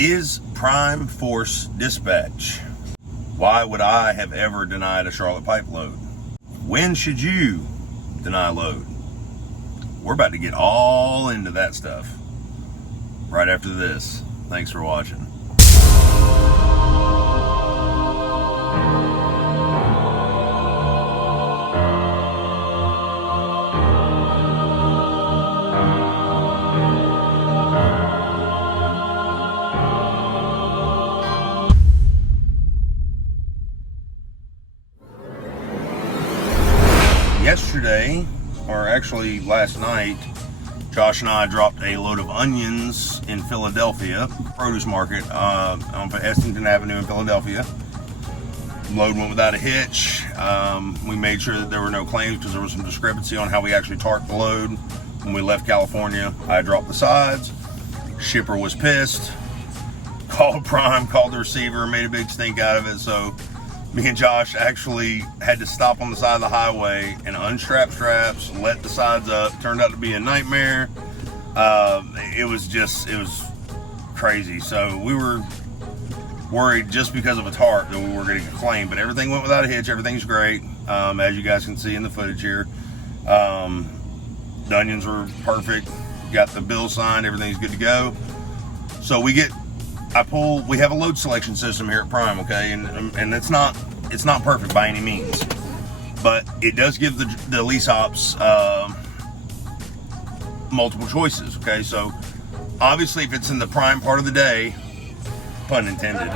Is prime force dispatch? Why would I have ever denied a Charlotte pipe load? When should you deny a load? We're about to get all into that stuff right after this. Thanks for watching. Yesterday, or actually last night, Josh and I dropped a load of onions in Philadelphia, produce market on Essington Avenue in Philadelphia. Load went without a hitch. We made sure that there were no claims because there was some discrepancy on how we actually tarped the load. When we left California, I dropped the sides. Shipper was pissed. Called Prime, called the receiver, made a big stink out of it. So me and Josh actually had to stop on the side of the highway and unstrap straps, let the sides up. Turned out to be a nightmare. It was crazy. So we were worried just because of a tarp that we were getting a claim, but everything went without a hitch. Everything's great, as you guys can see in the footage here. The onions were perfect. Got the bill signed. Everything's good to go. So we have a load selection system here at Prime, okay, and it's not perfect by any means, but it does give the lease ops multiple choices, okay. So obviously, if it's in the prime part of the day, pun intended,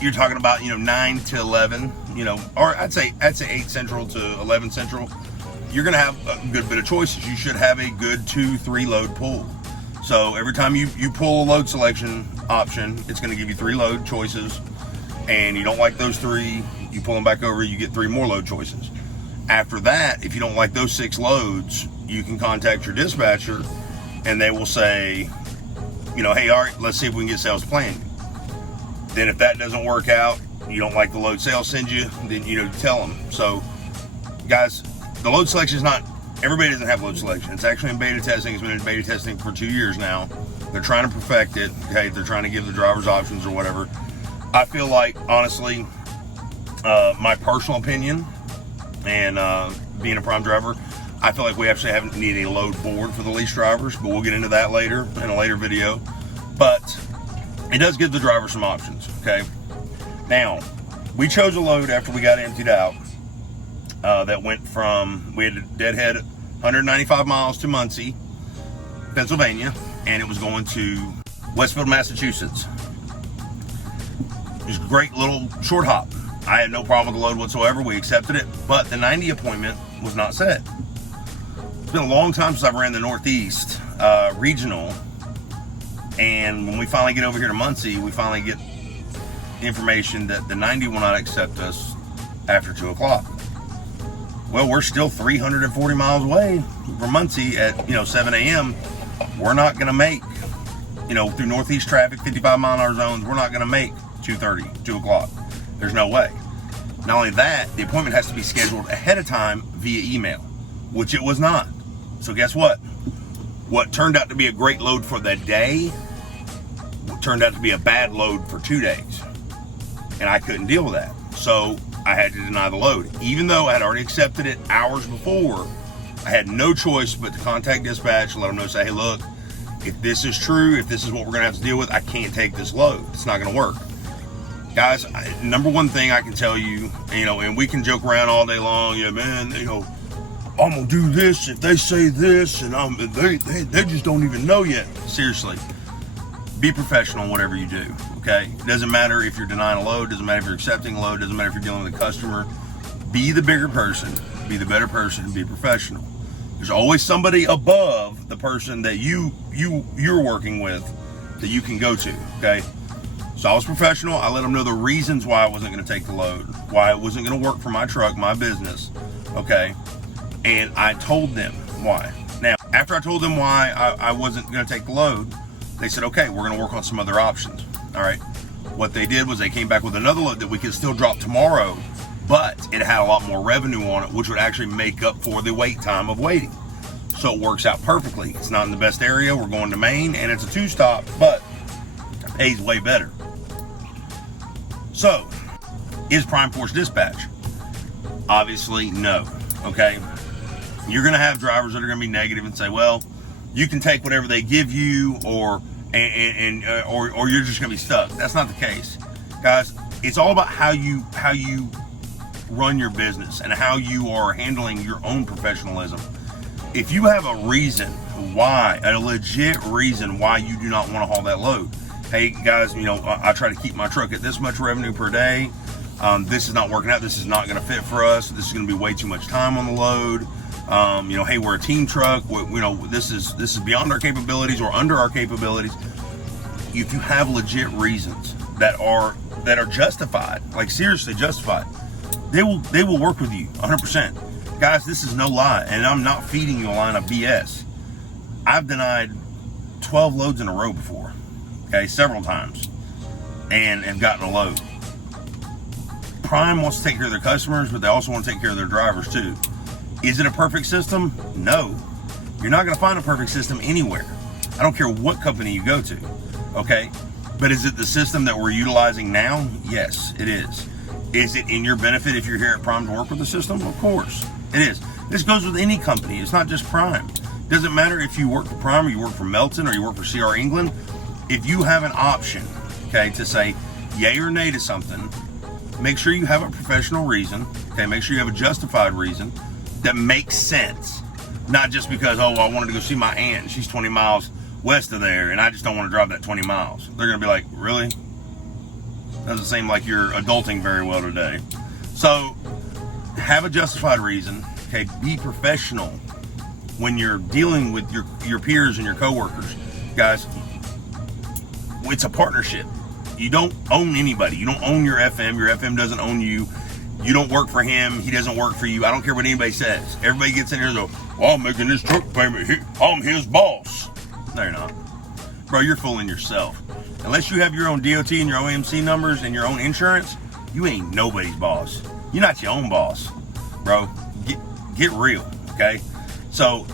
you're talking about 9 to 11, or I'd say 8 Central to 11 Central. You're gonna have a good bit of choices. You should have a good 2-3 load pool. So every time you pull a load selection option, it's going to give you 3 load choices, and you don't like those 3, you pull them back over, you get 3 more load choices. After that, if you don't like those 6 loads, you can contact your dispatcher, and they will say, hey, all right, let's see if we can get sales planned. Then if that doesn't work out, you don't like the load sales send you, then tell them. So guys, the load selection is not, everybody doesn't have load selection. It's actually in beta testing. It's been in beta testing for 2 years now. They're trying to perfect it. Okay, they're trying to give the drivers options or whatever. I feel like, honestly, my personal opinion, and being a Prime driver, I feel like we actually haven't needed a load board for the lease drivers, but we'll get into that later in a later video. But it does give the driver some options, okay? Now, we chose a load after we got emptied out that went from, we had a deadhead 195 miles to Muncie, Pennsylvania, and it was going to Westfield, Massachusetts. It was a great little short hop. I had no problem with the load whatsoever. We accepted it, but the 90 appointment was not set. It's been a long time since I've ran the Northeast regional, and when we finally get over here to Muncie, we finally get information that the 90 will not accept us after 2 o'clock. Well, we're still 340 miles away from Muncie at 7 a.m. We're not going to make, through Northeast traffic, 55 mile an hour zones, we're not going to make 2:30, 2 o'clock. There's no way. Not only that, the appointment has to be scheduled ahead of time via email, which it was not. So guess what? What turned out to be a great load for the day turned out to be a bad load for 2 days. And I couldn't deal with that. So I had to deny the load. Even though I had already accepted it hours before, I had no choice but to contact dispatch and let them know, say, hey, look, if this is true, if this is what we're gonna have to deal with, I can't take this load. It's not gonna work. Guys, number one thing I can tell you, and we can joke around all day long, man, I'm gonna do this if they say this, and they just don't even know yet. Seriously, be professional in whatever you do, okay? It doesn't matter if you're denying a load, doesn't matter if you're accepting a load, doesn't matter if you're dealing with a customer. Be the bigger person, be the better person, be professional. There's always somebody above the person that you're working with that you can go to, okay? So I was professional. I let them know the reasons why I wasn't gonna take the load, why it wasn't gonna work for my truck, my business, okay? And I told them why. Now, after I told them why I wasn't gonna take the load, they said, okay, we're gonna work on some other options, all right? What they did was they came back with another load that we could still drop tomorrow, but it had a lot more revenue on it, which would actually make up for the wait time of waiting. So it works out perfectly. It's not in the best area. We're going to Maine, and it's a 2-stop, but pays way better. So, is Prime Force Dispatch? Obviously, no. Okay? You're going to have drivers that are going to be negative and say, well, you can take whatever they give you, or you're just going to be stuck. That's not the case. Guys, it's all about how you run your business and how you are handling your own professionalism. If you have a reason why, a legit reason why you do not want to haul that load. Hey guys, I try to keep my truck at this much revenue per day. This is not working out. This is not going to fit for us. This is going to be way too much time on the load. Hey, we're a team truck. This is beyond our capabilities or under our capabilities. If you have legit reasons that are justified, like seriously justified, they will work with you 100%. Guys, this is no lie, and I'm not feeding you a line of BS. I've denied 12 loads in a row before, okay, several times, and have gotten a load. Prime wants to take care of their customers, but they also want to take care of their drivers too. Is it a perfect system? No. You're not going to find a perfect system anywhere. I don't care what company you go to, okay? But is it the system that we're utilizing now? Yes, it is. Is it in your benefit if you're here at Prime to work with the system? Of course, it is. This goes with any company. It's not just Prime. It doesn't matter if you work for Prime or you work for Melton or you work for CR England. If you have an option, okay, to say yay or nay to something, make sure you have a professional reason, okay? Make sure you have a justified reason that makes sense. Not just because, oh, I wanted to go see my aunt, she's 20 miles west of there, and I just don't want to drive that 20 miles. They're going to be like, really? Doesn't seem like you're adulting very well today. So, have a justified reason, okay? Be professional when you're dealing with your peers and your coworkers. Guys, it's a partnership. You don't own anybody. You don't own your FM. Your FM doesn't own you. You don't work for him. He doesn't work for you. I don't care what anybody says. Everybody gets in here and goes, well, I'm making this truck payment. I'm his boss. No, you're not. Bro, you're fooling yourself. Unless you have your own DOT and your own AMC numbers and your own insurance, you ain't nobody's boss. You're not your own boss. Bro, get real, okay? So,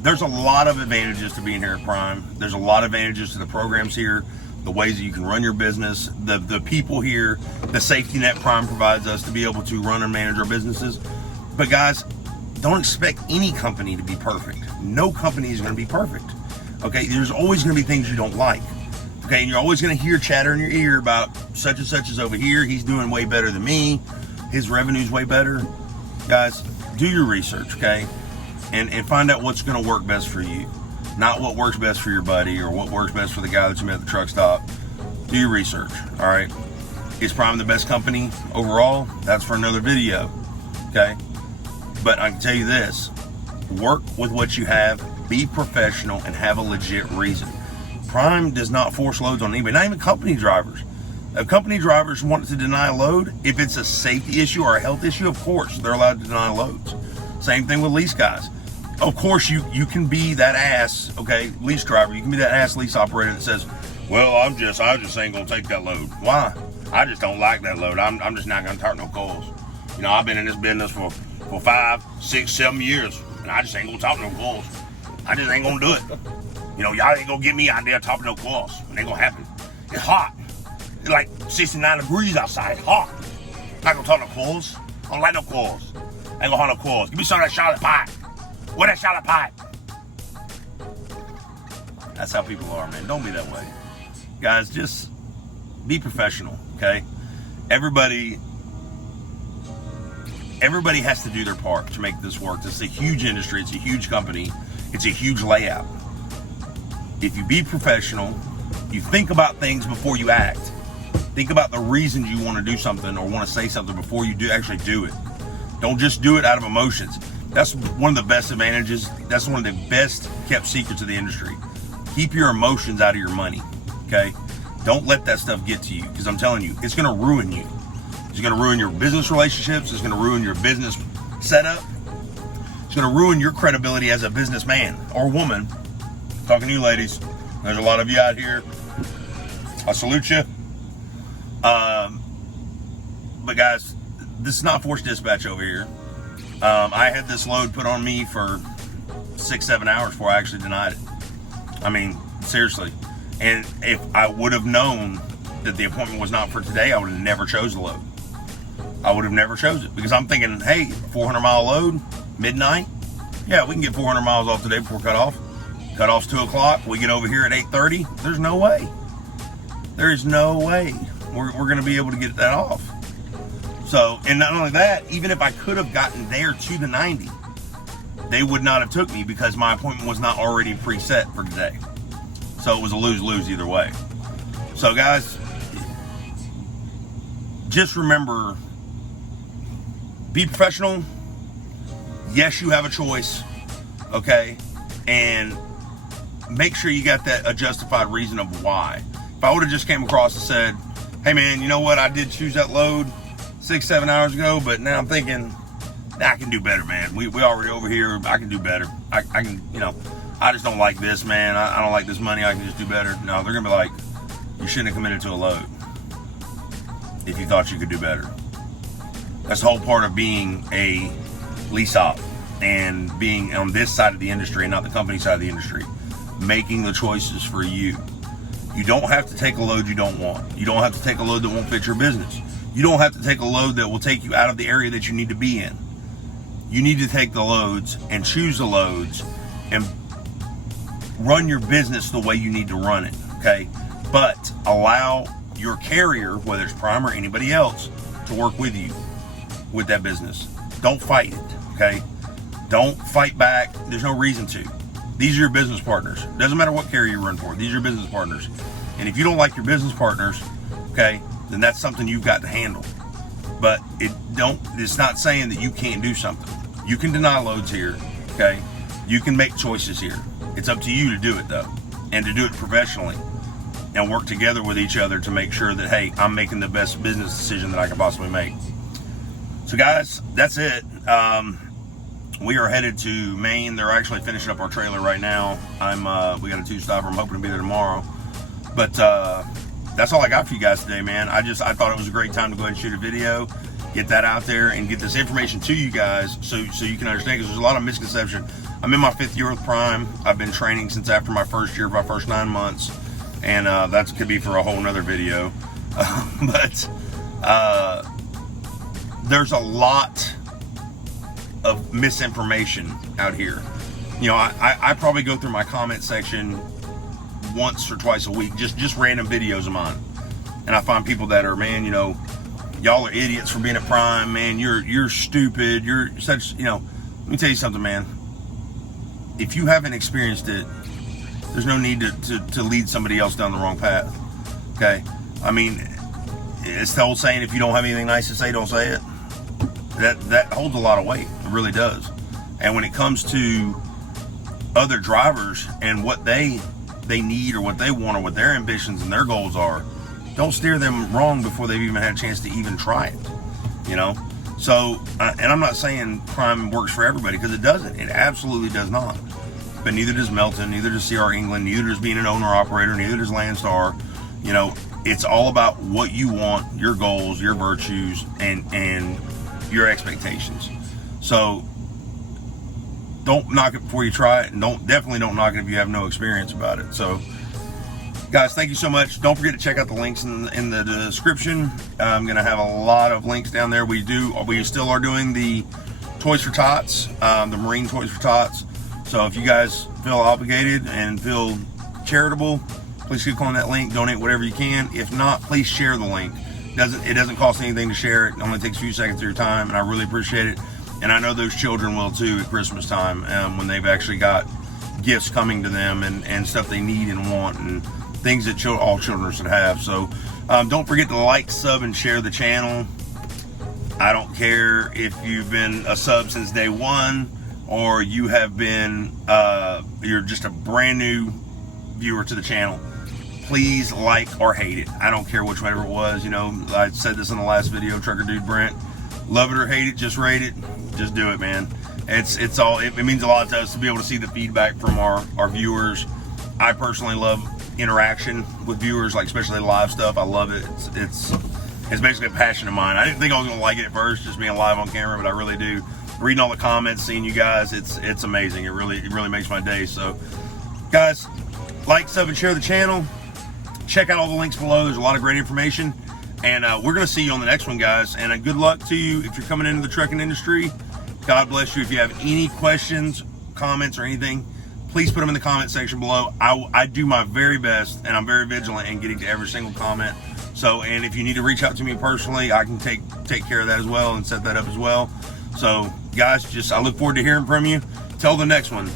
there's a lot of advantages to being here at Prime. There's a lot of advantages to the programs here, the ways that you can run your business, the people here, the safety net Prime provides us to be able to run and manage our businesses. But guys, don't expect any company to be perfect. No company is going to be perfect. Okay, there's always going to be things you don't like. Okay, and you're always going to hear chatter in your ear about such and such is over here. He's doing way better than me. His revenue's way better. Guys, do your research, okay? And find out what's going to work best for you. Not what works best for your buddy or what works best for the guy that you met at the truck stop. Do your research, all right? Is Prime the best company overall? That's for another video, okay? But I can tell you this. Work with what you have. Be professional and have a legit reason. Prime does not force loads on anybody, not even company drivers. If company drivers want to deny a load, if it's a safety issue or a health issue, of course, they're allowed to deny loads. Same thing with lease guys. Of course, you can be that ass, okay, lease driver. You can be that ass lease operator that says, well, I just ain't gonna take that load. Why? I just don't like that load. I'm just not gonna turn no calls. I've been in this business for 5, 6, 7 years, and I just ain't gonna talk no calls. I just ain't gonna do it. Y'all ain't gonna get me out there talking no calls. It ain't gonna happen. It's hot. It's like 69 degrees outside. It's hot. I'm not gonna talk no calls. I don't like no calls. I ain't gonna haul no calls. Give me some of that Charlotte pie. Where that Charlotte pie? That's how people are, man. Don't be that way. Guys, just be professional, okay? Everybody has to do their part to make this work. It's a huge industry. It's a huge company. It's a huge layout. If you be professional, you think about things before you act. Think about the reasons you want to do something or want to say something before you actually do it. Don't just do it out of emotions. That's one of the best advantages. That's one of the best kept secrets of the industry. Keep your emotions out of your money, okay? Don't let that stuff get to you, because I'm telling you, it's going to ruin you. It's going to ruin your business relationships. It's going to ruin your business setup. It's going to ruin your credibility as a businessman or woman. Talking to you ladies. There's a lot of you out here. I salute you. But guys, this is not forced dispatch over here. I had this load put on me for 6-7 hours before I actually denied it. I mean, seriously. And if I would have known that the appointment was not for today, I would have never chose the load. I would have never chose it, because I'm thinking, hey, 400-mile load, midnight. Yeah, we can get 400 miles off today before cutoff. Cutoff's 2 o'clock. We get over here at 8:30. There's no way. There is no way we're going to be able to get that off. So, and not only that, even if I could have gotten there to the 90, they would not have took me, because my appointment was not already preset for today. So it was a lose-lose either way. So guys, just remember, be professional. Yes, you have a choice, okay? And make sure you got that a justified reason of why. If I would have just came across and said, hey man, you know what, I did choose that load 6-7 hours ago, but now I'm thinking, I can do better, man. We already over here, I can do better. I can, you know, I just don't like this, man. I don't like this money, I can just do better. No, they're gonna be like, you shouldn't have committed to a load if you thought you could do better. That's the whole part of being a lease op and being on this side of the industry and not the company side of the industry. Making the choices for you. You don't have to take a load you don't want. You don't have to take a load that won't fit your business. You don't have to take a load that will take you out of the area that you need to be in. You need to take the loads and choose the loads and run your business the way you need to run it, okay? But allow your carrier, whether it's Prime or anybody else, to work with you with that business. Don't fight it, okay? Don't fight back. There's no reason to. These are your business partners. Doesn't matter what carrier you run for. These are your business partners. And if you don't like your business partners, okay, then that's something you've got to handle. But it's not saying that you can't do something. You can deny loads here, okay? You can make choices here. It's up to you to do it though, and to do it professionally and work together with each other to make sure that, hey, I'm making the best business decision that I can possibly make. So guys, that's it. We are headed to Maine. They're actually finishing up our trailer right now. We got a 2-stopper. I'm hoping to be there tomorrow. But that's all I got for you guys today, man. I thought it was a great time to go ahead and shoot a video, get that out there, and get this information to you guys so you can understand, because there's a lot of misconception. I'm in my 5th year with Prime. I've been training since after my first year, my first 9 months, and that could be for a whole nother video. But there's a lot of misinformation out here. You know, I probably go through my comment section once or twice a week, just random videos of mine, and I find people that are, man, you know, y'all are idiots for being at Prime, man, you're stupid, you're such, you know. Let me tell you something, man. If you haven't experienced it, there's no need to lead somebody else down the wrong path, okay? I mean, it's the old saying, if you don't have anything nice to say, don't say it. That holds a lot of weight. It really does. And when it comes to other drivers and what they need or what they want or what their ambitions and their goals are, don't steer them wrong before they've even had a chance to even try it, you know? So, and I'm not saying Prime works for everybody, because it doesn't. It absolutely does not. But neither does Melton, neither does CR England, neither does being an owner-operator, neither does Landstar. You know, it's all about what you want, your goals, your virtues, and your expectations. So don't knock it before you try it, and definitely don't knock it if you have no experience about it. So guys, thank you so much. Don't forget to check out the links in the description. I'm gonna have a lot of links down there. We still are doing the Toys for Tots, the Marine Toys for Tots. So if you guys feel obligated and feel charitable, please click on that link, donate whatever you can. If not, please share the link. It doesn't cost anything to share it. It only takes a few seconds of your time, and I really appreciate it. And I know those children will too at Christmas time, when they've actually got gifts coming to them and stuff they need and want, and things that all children should have. So don't forget to like, sub, and share the channel. I don't care if you've been a sub since day one, or you have been you're just a brand new viewer to the channel. Please like or hate it. I don't care whichever it was. You know, I said this in the last video, Trucker Dude Brent. Love it or hate it, just rate it. Just do it, man. It means a lot to us to be able to see the feedback from our viewers. I personally love interaction with viewers, like especially live stuff. I love it. It's basically a passion of mine. I didn't think I was gonna like it at first, just being live on camera, but I really do. Reading all the comments, seeing you guys, it's amazing. It really makes my day. So guys, like, sub, and share the channel. check out all the links below. There's a lot of great information. And we're going to see you on the next one, guys. And good luck to you if you're coming into the trucking industry. God bless you. If you have any questions, comments, or anything, please put them in the comment section below. I do my very best, and I'm very vigilant in getting to every single comment. So, and if you need to reach out to me personally, I can take care of that as well and set that up as well. So, guys, I look forward to hearing from you. Till the next one,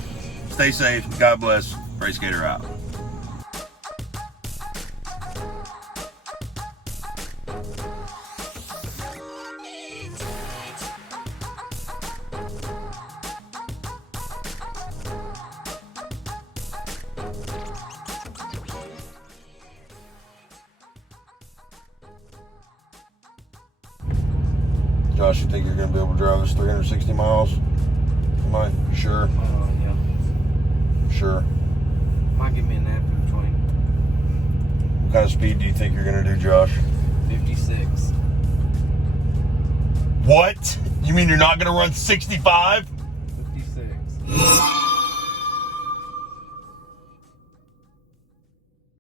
stay safe. God bless. Race Gator out. Josh, you think you're going to be able to drive this 360 miles? Mike, you sure? Yeah. Sure. Might give me a nap in between. What kind of speed do you think you're going to do, Josh? 56. What? You mean you're not going to run 65? 56.